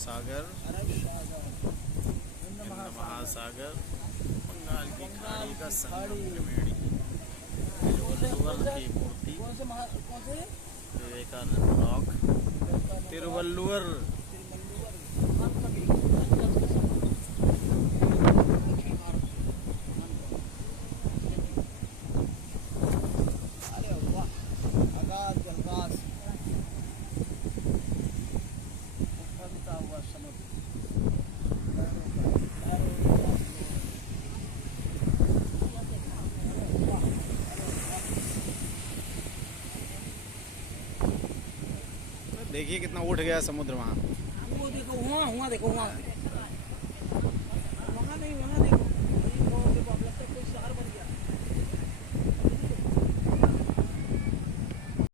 सागर, हिंद महासागर, बंगाल की खाड़ी का संगम त्रिवेणी, तिरुवल्लुवर की मूर्ति, विवेकानंद रॉक, तिरुवल्लुवर। देखिए कितना उठ गया समुद्र वहाँ। वो देखो वहाँ देखो वहाँ।